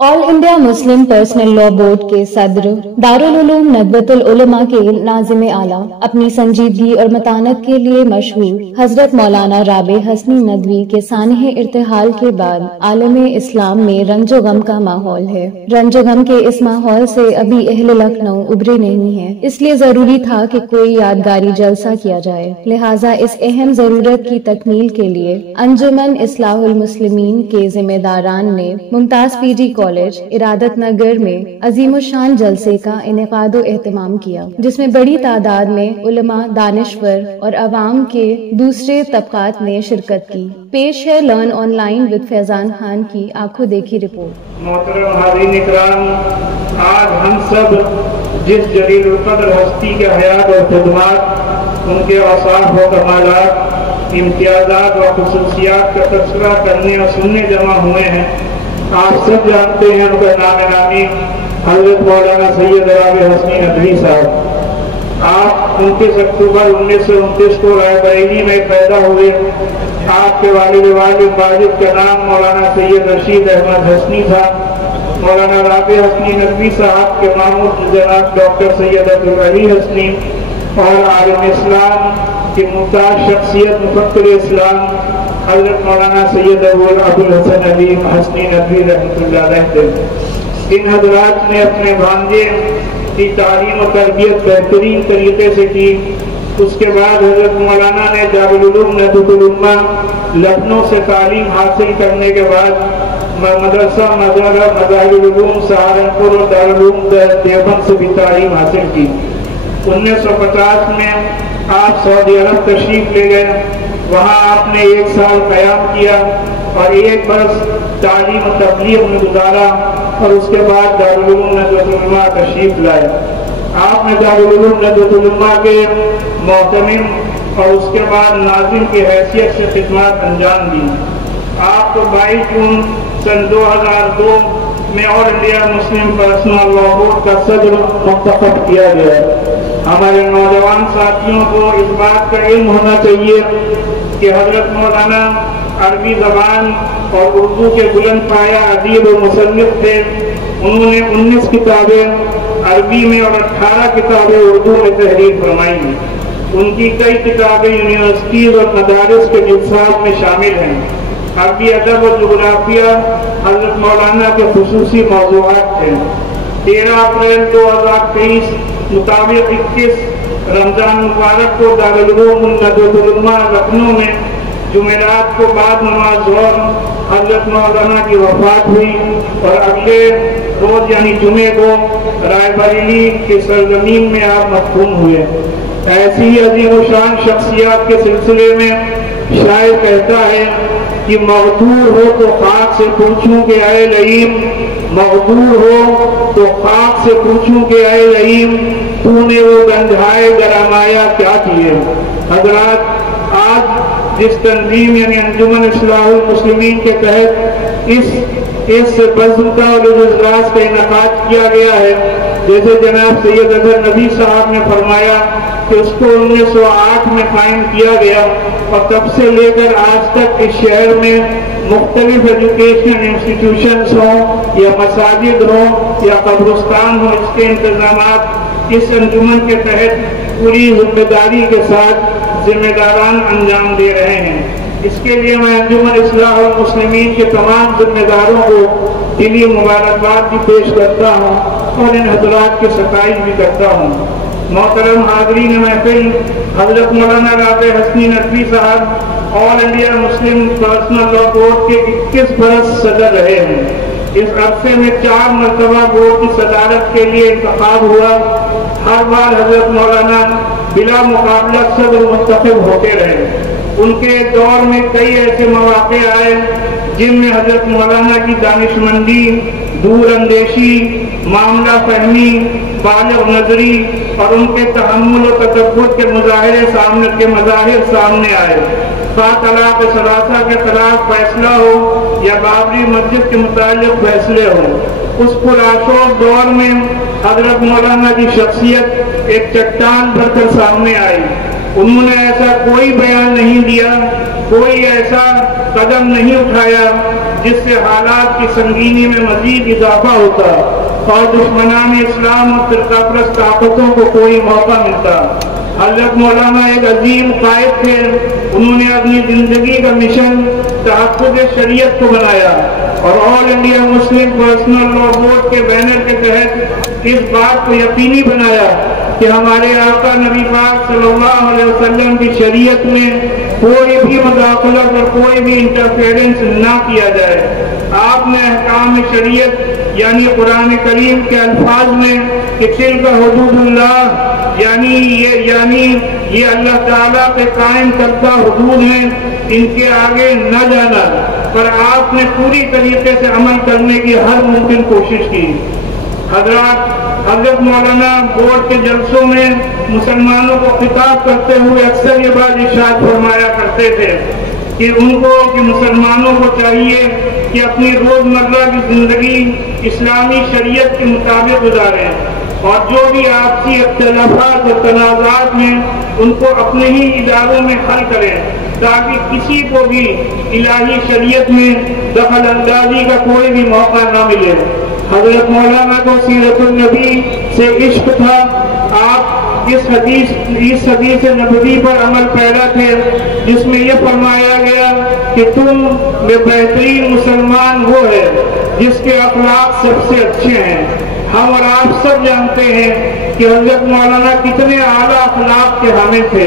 All India Muslim personal law board के सदर दारुल उलूम नदवतुल उलमा के नाज़िम आला अपनी संजीदगी और मतानत के लिए मशहूर हजरत मौलाना राबे हसनी नदवी के सानिह इर्तिहाल के बाद आलम इस्लाम में रंजो गम का माहौल है। रंजो गम के इस माहौल से अभी अहले लखनऊ उभरे नहीं है, इसलिए जरूरी था कि कोई यादगारी जलसा किया जाए। लिहाजा इस अहम जरूरत की तकमील के लिए अंजुमन इस्लाहुल मुस्लिमीन के जिम्मेदारान ने मुमताज पीजी कॉलेज इरादत नगर में अजीमुशान जलसे का इनेकादो एहतमाम किया, जिसमें बड़ी तादाद में उलमा, दानिश्वर और अवाम के दूसरे तबकात ने शिरकत की। पेश है learn online with Faizan Khan की आंखों देखी रिपोर्ट। मोहतरम हाज़रीन इकराम, आज हम सब जिस जलील कद्र हस्ती के हयात और खिदमत, उनके औसाफ व कमालात, इम्तियाजात व खुसूसियात का तज़किरा करने और सुनने जमा हुए हैं, आप सब जानते हैं उनका नाम नामी हजरत मौलाना सैयद राबे हसनी नदवी साहब। आप 29 अक्टूबर 1929 को रायबरेली में पैदा हुए। आपके वालिद वाजिद का नाम मौलाना सैयद रशीद अहमद हसनी था। मौलाना राबे हसनी नदवी साहब के मामूद जनाब डॉक्टर सैयद अब्दुल अली हसनी और आलिम इस्लाम की मुमताज शख्सियत मुफक्किर इस्लाम हज़रत मौलाना सैयद अबुल हसन अली हसनी नदवी रहमतुल्लाह अलैह। इन हजरात ने अपने भांजे की तालीम और तरबियत बेहतरीन तरीके से की। उसके बाद हज़रत मौलाना ने दारुल उलूम नदवतुल उलमा लखनऊ से तालीम हासिल करने के बाद मदरसा मज़ाहिरुल उलूम सहारनपुर और दारुल उलूम देवबंद से भी तालीम हासिल की। 1950 में आप सऊदी अरब तशरीफ ले गए। वहाँ आपने 1 साल क़याम किया और 1 बरस तालीम और तबलीग में गुजारा और उसके बाद दारुल उलूम नदवतुल उलमा तशरीफ लाए। आपने दारुल उलूम नदवतुल उलमा के मोहतमिम और उसके बाद नाज़िम की हैसियत से खिदमत अंजाम दी। आपको 22 जून सन 2002 में all India Muslim personal law board का सदर मुंतखब किया गया। हमारे नौजवान साथियों को इस बात का इल्म होना चाहिए कि हजरत मौलाना अरबी ज़बान और उर्दू के बुलंद पाया अदीब और मुसन्निफ थे। उन्होंने 19 किताबें अरबी में और 18 किताबें उर्दू में तहरीर फरमाई। उनकी कई किताबें यूनिवर्सिटीज और मदारिस के निसाब में शामिल हैं। अरबी अदब और जोग्राफिया हजरत मौलाना के खुसूसी मौज़ूआत थे। 13 अप्रैल 2023 मुताबिक 21 रमजान मुबारक को दारुल उलूम नदवतुल उलमा लखनऊ में जुमेरात को बाद नमाज ज़ोहर हजरत मौलाना की वफात हुई और अगले रोज यानी जुमे को रायबरेली की सरजमीन में आप मदफून हुए। ऐसी ही अजीमुशान शख्सियत के सिलसिले में शायर कहता है कि मगदूर हो तो खाक से पूछूं कि आए लईम, मगदूर हो तो खाक से पूछूं कि आए लईम, तूने वो गंधाए गरमाया क्या किए। हजरात, आज जिस तंजीम यानी अंजुमन इस्लाहुल मुस्लिमीन के तहत इस बज़्म और इजलास का इनेकाद किया गया है, जैसे जनाब सैयद अजहर नबी साहब ने फरमाया कि उसको 1908 में कायम किया गया और तब से लेकर आज तक इस शहर में मुख्तलिफ एजुकेशनल इंस्टीट्यूशंस हों या मसाजिद हों या कब्रिस्तान हो, इसके इंतजाम इस अंजुमन के तहत पूरी जिम्मेदारी के साथ जिम्मेदारान अंजाम दे रहे हैं। इसके लिए मैं अंजुमन इस्लाहुल मुस्लिमीन के तमाम जिम्मेदारों को दिली मुबारकबाद भी पेश करता हूँ और इन हजरात की सताइश भी करता हूँ। मोहतरम हाज़रीन महफिल, हजरत मौलाना राबे हसनी नदवी साहब all India Muslim personal law board के 21 बरस सदर रहे हैं। इस अरसे में 4 मरतबा बोर्ड की सदारत के लिए इंतखाब हुआ। हर बार हजरत मौलाना बिला मुकाबला सदर मुंतखब होते रहे। उनके दौर में कई ऐसे मौके आए जिनमें हजरत मौलाना की दानिशमंदी, दूर अंदेशी, मामला फहमी, बालिग नजरी और उनके तहम्मुल और तदब्बुर के मज़ाहिर सामने आए। तलाक़ सलासा के तलाक़ फैसला हो या बाबरी मस्जिद के मुताल्लिक़ फैसले हो, उस पुराशोक दौर में हजरत मौलाना की शख्सियत एक चट्टान बनकर सामने आई। उन्होंने ऐसा कोई बयान नहीं दिया, कोई ऐसा कदम नहीं उठाया جس سے حالات کی سنگینی میں مزید اضافہ ہوتا اور دشمنان اسلام اور فرقہ پرست طاقتوں کو کوئی موقع ملتا۔ حضرت مولانا ایک عظیم قائد تھے، انہوں نے اپنی زندگی کا مشن تحفظ شریعت کو بنایا اور آل انڈیا مسلم پرسنل لا بورڈ کے بینر کے تحت اس بات کو یقینی بنایا کہ ہمارے آقا نبی پاک صلی اللہ علیہ وسلم کی شریعت میں کوئی بھی مداخلت اور کوئی بھی انٹرفیئرنس نہ کیا جائے۔ آپ نے احکام شریعت یعنی قرآن کریم کے الفاظ میں کہ تلک حدود اللہ یعنی یہ اللہ تعالیٰ کے قائم کردہ حدود ہیں، ان کے آگے نہ جانا، پر آپ نے پوری طریقے سے عمل کرنے کی ہر ممکن کوشش کی۔ حضرت مولانا بورڈ کے جلسوں میں مسلمانوں کو خطاب کرتے ہوئے اکثر یہ بات ارشاد فرمایا کرتے تھے کہ مسلمانوں کو چاہیے کہ اپنی روزمرہ کی زندگی اسلامی شریعت کے مطابق گزاریں اور جو بھی آپسی اختلافات اور تنازعات ہیں ان کو اپنے ہی اداروں میں حل کریں تاکہ کسی کو بھی الہی شریعت میں دخل اندازی کا کوئی بھی موقع نہ ملے۔ حضرت مولانا کو سیرت النبی سے عشق تھا، آپ اس حدیث نبوی پر عمل پیرا تھے جس میں یہ فرمایا گیا کہ تم میں بہترین مسلمان وہ ہے جس کے اخلاق سب سے اچھے ہیں۔ ہم اور آپ سب جانتے ہیں کہ حضرت مولانا کتنے اعلیٰ اخلاق کے حامل تھے۔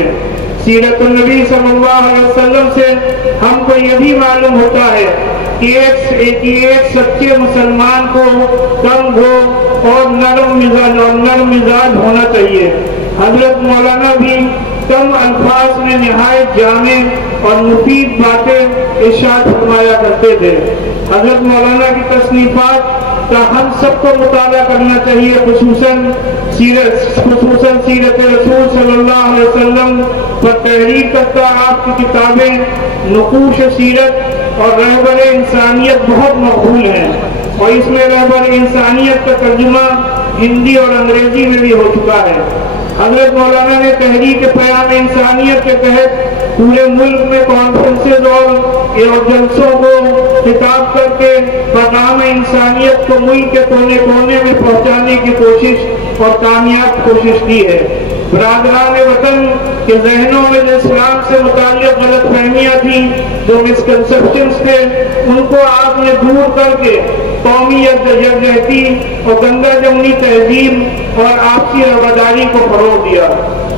سیرت النبی صلی اللہ علیہ وسلم سے ہم کو یہ بھی معلوم ہوتا ہے کہ ایک سچے مسلمان کو تنگ ہو اور نرم مزاج ہونا چاہیے۔ حضرت مولانا بھی کم الفاظ میں نہایت جامع اور مفید باتیں ارشاد فرمایا کرتے تھے۔ حضرت مولانا کی تصنیفات کا ہم سب کو مطالعہ کرنا چاہیے، خصوصاً سیرت رسول صلی اللہ علیہ وسلم پر تحریر کرتا آپ کی کتابیں نقوش سیرت اور رہبر انسانیت بہت مقبول ہیں اور اس میں رہبر انسانیت کا ترجمہ ہندی اور انگریزی میں بھی ہو چکا ہے۔ حضرت مولانا نے تحریک پیام انسانیت کے تحت پورے ملک میں کانفرنسز اور جلسوں کو خطاب کر کے پیغام انسانیت کو ملک کے کونے کونے میں پہنچانے کی کوشش اور کامیاب کوشش کی ہے۔ برادران وطن کے ذہنوں میں جو اسلام سے متعلق غلط فہمیاں تھیں، جو مسکنسپشنز تھے، ان کو آپ نے دور کر کے قومی یکجہتی اور گنگا جمنی تہذیب اور آپسی رواداری کو فروغ دیا۔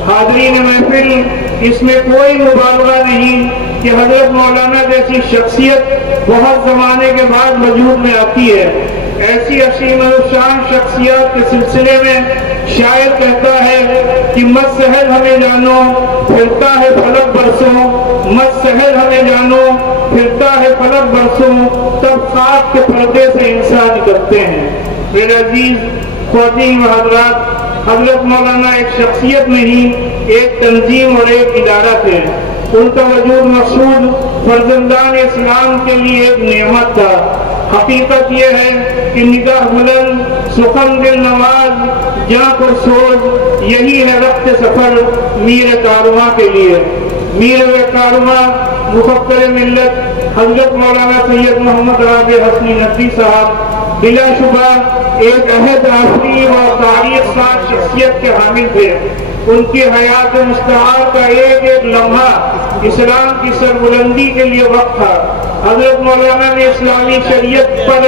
حاضرین محفل، اس میں کوئی مبالغہ نہیں کہ حضرت مولانا جیسی شخصیت بہت زمانے کے بعد وجود میں آتی ہے۔ ایسی عظیم الشان شخصیات کے سلسلے میں شاعر کہتا ہے کہ مت سہل ہمیں جانو پھرتا ہے فلک برسوں، مت سہل ہمیں جانو پھرتا ہے فلک برسوں، تب خاک کے پردے سے انسان نکلتے ہیں۔ میرے عزیز خواتین و حضرات، حضرت مولانا ایک شخصیت نہیں، ایک تنظیم اور ایک ادارہ تھے۔ ان کا وجود مقصود فرزندان اسلام کے لیے ایک نعمت تھا۔ حقیقت یہ ہے کہ نگاہ بلند، سخن دل نواز، جاں پر سوز، یہی ہے رخت سفر میر کارواں کے لیے۔ میر کارواں مفکر ملت حضرت مولانا سید محمد رابع حسنی ندوی صاحب بلا شبہ ایک عہد آفری اور تاریخ ساز شخصیت کے حامل تھے۔ ان کی حیات مستعار کا ایک ایک لمحہ اسلام کی سربلندی کے لیے وقت تھا۔ حضرت مولانا نے اسلامی شریعت پر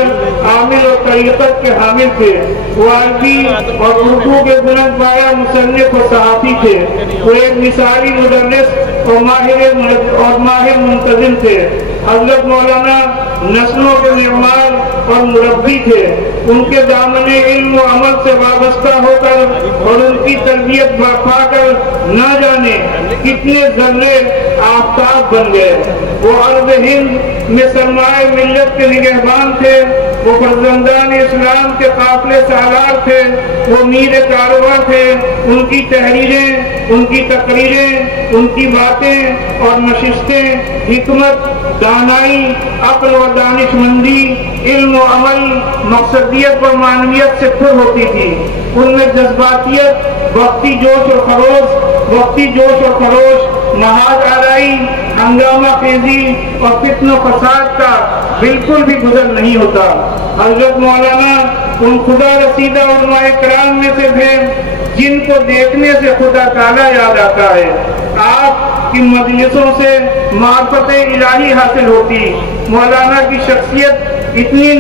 عامل اور طریقت کے حامل تھے۔ وہ عربی اور اردو کے بلند پایہ مصنف اور صحافی تھے۔ وہ ایک مثالی مدرس اور ماہر منتظم تھے۔ حضرت مولانا نسلوں کے معمار اور مربی تھے۔ ان کے دامن علم و عمل سے وابستہ ہو کر اور ان کی تربیت پا کر نہ جانے کتنے ذرے آفتاب بن گئے۔ وہ عرب ہند میں سرمایہ ملت کے نگہبان تھے۔ وہ فرزندان اسلام کے قافلے سالار تھے۔ وہ میر کارواں تھے۔ ان کی تحریریں، ان کی تقریریں، ان کی باتیں اور نشستیں حکمت، دانائی، عقل و دانش مندی، علم و عمل، مقصدیت و معنویت سے پر ہوتی تھی۔ ان میں جذباتیت، وقتی جوش و خروش महाज आराई, हंगामा खेजी और फित्नो फसाद का बिल्कुल भी गुजर नहीं होता। हजरत मौलाना उन खुदा रसीदा उलमाए कराम में से थे जिनको देखने से खुदा ताला याद आता है। आपकी मजलिसों से मार्फत इलाही हासिल होती। मौलाना की शख्सियत इतनी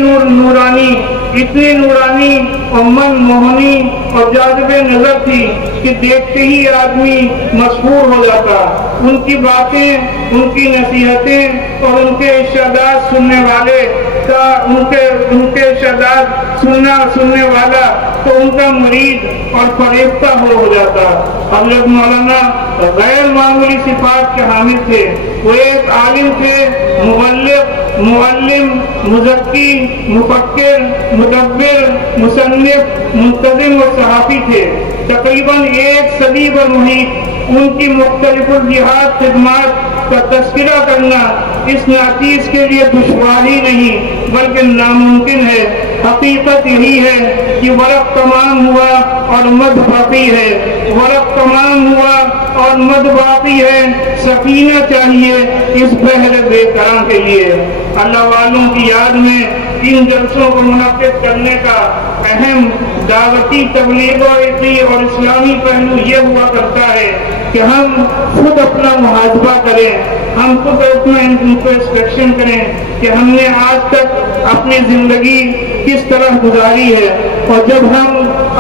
नूरानी और मन मोहनी और जाज़िबे नजर थी कि देखते ही आदमी मशहूर हो जाता। उनकी बातें, उनकी नसीहतें और उनके इरशादात सुनने वाले का उनके इरशादात सुनने वाला तो उनका मुरीद और फरेफ्ता हो जाता। हज़रत मौलाना गैर मामूली सिफात के हामिल थे। वो एक आलिम थे, मुअल्लिम, मुज़क्की, मुफक्किर, मुदब्बिर, मुसन्निफ, मुंतज़िम और सहाफ़ी थे। तकरीबन एक सदी बर मुहीत उनकी मुख्तलिफ जिहाद खिदमात का तस्करा करना इस नाचीज़ के लिए दुश्वारी नहीं बल्कि नामुमकिन है। हकीकत यही है कि वरक़ तमाम हुआ और मद बाकी है, वरक़ तमाम हुआ और मद बाकी है। सकीना चाहिए इस बहर बेकरां के लिए। अल्लाह वालों की याद में इन जलसों को मुनक़्क़िद करने का अहम दावती, तबलीगी और इस्लामी पहलू ये हुआ करता है कि हम खुद अपना मुहासबा करें, हम खुद अपना इंट्रोस्पेक्शन करें कि हमने आज तक अपनी जिंदगी किस तरह गुजारी है। और जब हम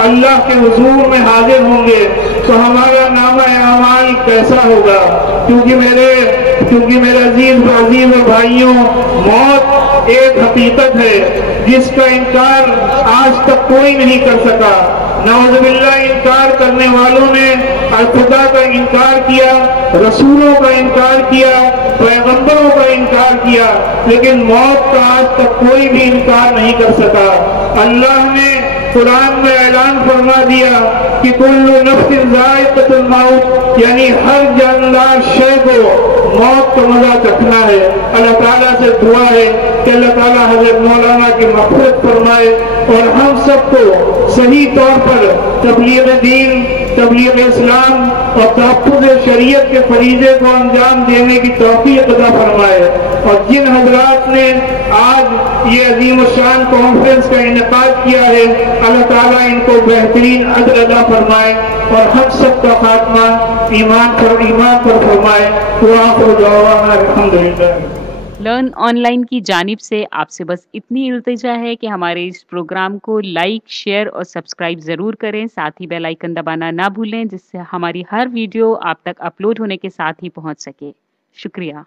अल्लाह के हुजूर में हाजिर होंगे तो हमारा नामा अमाल कैसा होगा। क्योंकि मेरे अजीज और भाइयों, मौत एक हकीकत है जिसका इनकार आज तक कोई नहीं कर सका। नौज़ुबिल्लाह, इनकार करने वालों ने खुदा का इनकार किया, रसूलों का इनकार किया, पैगंबरों का इनकार किया, लेकिन मौत का आज तक कोई भी इनकार नहीं कर सका। अल्लाह ने कुरान में ऐलान फरमा दिया कि कुल्लु नफ्सिन ज़ाइक़तुल मौत, यानी हर जानदार शय को मौत का मजा चखना है। अल्लाह ताला से दुआ है कि अल्लाह ताला हज़रत मौलाना की मग़फ़िरत फरमाए और हम सबको सही तौर पर तबलीग दीन, तबलीग इस्लाम और तहफ़्फ़ुज़ शरीयत के फरीज़े को अंजाम देने की तौफ़ीक़ अता फरमाए। और जिन हज़रात ने आज ये अज़ीम शान कॉन्फ्रेंस का इनेकाद किया है, अल्लाह ताला इनको बेहतरीन अजर अता फरमाए और हम सब का खात्मा ईमान पर फरमाए। लर्न ऑनलाइन की जानिब से आपसे बस इतनी इल्तिजा है कि हमारे इस प्रोग्राम को लाइक, शेयर और सब्सक्राइब ज़रूर करें। साथ ही बेल आइकन दबाना ना भूलें जिससे हमारी हर वीडियो आप तक अपलोड होने के साथ ही पहुंच सके। शुक्रिया।